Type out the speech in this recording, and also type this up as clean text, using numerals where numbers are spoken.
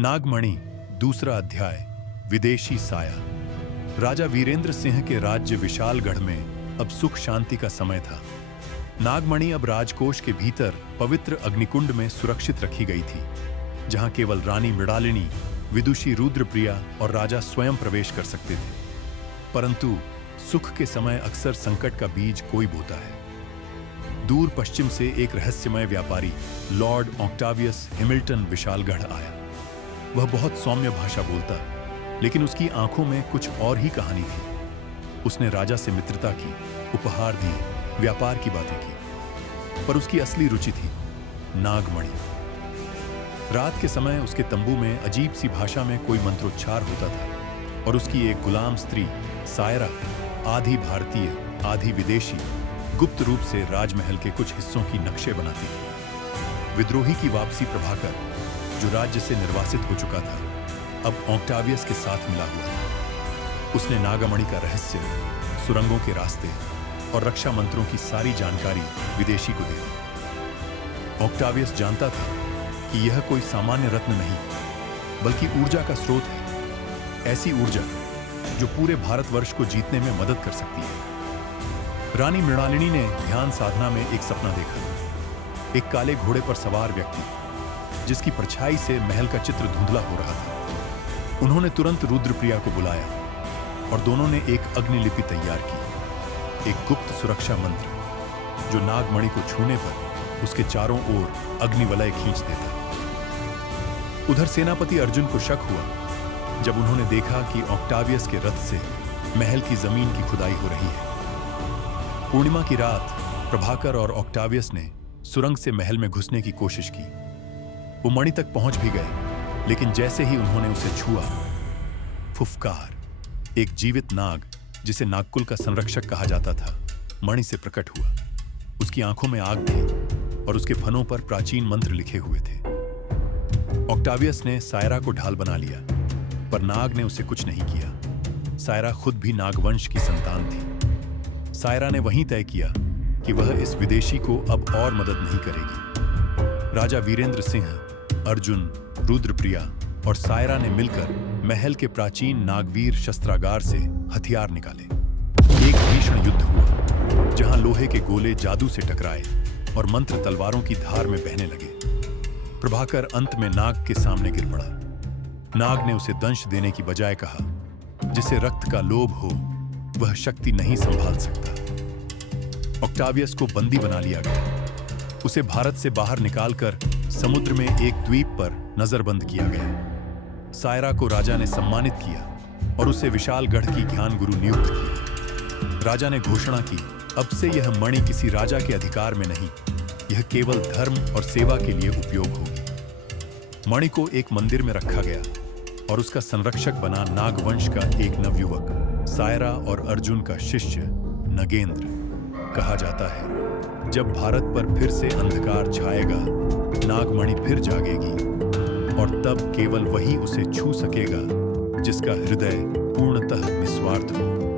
नागमणि, दूसरा अध्याय। विदेशी साया। राजा वीरेंद्र सिंह के राज्य विशालगढ़ में अब सुख शांति का समय था। नागमणि अब राजकोष के भीतर पवित्र अग्निकुंड में सुरक्षित रखी गई थी, जहां केवल रानी मृणालिनी, विदुषी रुद्रप्रिया और राजा स्वयं प्रवेश कर सकते थे। परंतु सुख के समय अक्सर संकट का बीज कोई बोता है। दूर पश्चिम से एक रहस्यमय व्यापारी लॉर्ड ऑक्टावियस हैमिल्टन विशालगढ़ आया। वह बहुत सौम्य भाषा बोलता, लेकिन उसकी आंखों में कुछ और ही कहानी थी। उसने राजा से मित्रता की, उपहार दिए, व्यापार की बातें की, पर उसकी असली रुचि थी नागमणि। रात के समय उसके तंबू में अजीब सी भाषा में कोई मंत्रोच्चार होता था और उसकी एक गुलाम स्त्री सायरा, आधी भारतीय आधी विदेशी, गुप्त रूप से राजमहल के कुछ हिस्सों की नक्शे बनाती थी। विद्रोही की वापसी प्रभाकर, जो राज्य से निर्वासित हो चुका था, अब ऑक्टावियस के साथ मिला हुआ था। उसने नागमणि का रहस्य, सुरंगों के रास्ते और रक्षा मंत्रों की सारी जानकारी विदेशी को दे दी। ऑक्टावियस जानता था कि यह कोई सामान्य रत्न नहीं, बल्कि ऊर्जा का स्रोत है। ऐसी ऊर्जा जो पूरे भारतवर्ष को जीतने में मदद कर सकती है। रानी मृणालिनी ने ध्यान साधना में एक सपना देखा। एक काले घोड़े पर सवार व्यक्ति, जिसकी परछाई से महल का चित्र धुंधला हो रहा था। उन्होंने तुरंत रुद्रप्रिया को बुलाया और दोनों ने एक अग्निलिपि तैयार की, एक गुप्त सुरक्षा मंत्र जो नागमणि को छूने पर उसके चारों ओर अग्निवलय खींच देता। उधर सेनापति अर्जुन को शक हुआ जब उन्होंने देखा कि ऑक्टावियस के रथ से महल की जमीन की खुदाई हो रही है। पूर्णिमा की रात प्रभाकर और ऑक्टावियस ने सुरंग से महल में घुसने की कोशिश की। वो मणि तक पहुंच भी गए, लेकिन जैसे ही उन्होंने उसे छुआ, फुफकार, एक जीवित नाग जिसे नागकुल का संरक्षक कहा जाता था, मणि से प्रकट हुआ। उसकी आंखों में आग थी और उसके फनों पर प्राचीन मंत्र लिखे हुए थे। ऑक्टावियस ने सायरा को ढाल बना लिया, पर नाग ने उसे कुछ नहीं किया। सायरा खुद भी नागवंश की संतान थी। सायरा ने वहीं तय किया कि वह इस विदेशी को अब और मदद नहीं करेगी। राजा वीरेंद्र सिंह, अर्जुन, रुद्रप्रिया और सायरा ने मिलकर महल के प्राचीन नागवीर शस्त्रागार से हथियार निकाले। एक भीषण युद्ध हुआ, जहां लोहे के गोले जादू से टकराए और मंत्र तलवारों की धार में बहने लगे। प्रभाकर अंत में नाग के सामने गिर पड़ा। नाग ने उसे दंश देने की बजाय कहा, जिसे रक्त का लोभ हो वह शक्ति नहीं संभाल सकता। ऑक्टावियस को बंदी बना लिया गया। उसे भारत से बाहर निकालकर समुद्र में एक द्वीप पर नजरबंद किया गया। सायरा को राजा ने सम्मानित किया और उसे विशालगढ़ की ज्ञान गुरु नियुक्त किया। राजा ने घोषणा की, अब से यह मणि किसी राजा के अधिकार में नहीं, यह केवल धर्म और सेवा के लिए उपयोग होगी। मणि को एक मंदिर में रखा गया और उसका संरक्षक बना नागवंश का एक नवयुवक, सायरा और अर्जुन का शिष्य नगेंद्र। कहा जाता है, जब भारत पर फिर से अंधकार छाएगा, नागमणि फिर जागेगी और तब केवल वही उसे छू सकेगा जिसका हृदय पूर्णतः निस्वार्थ हो।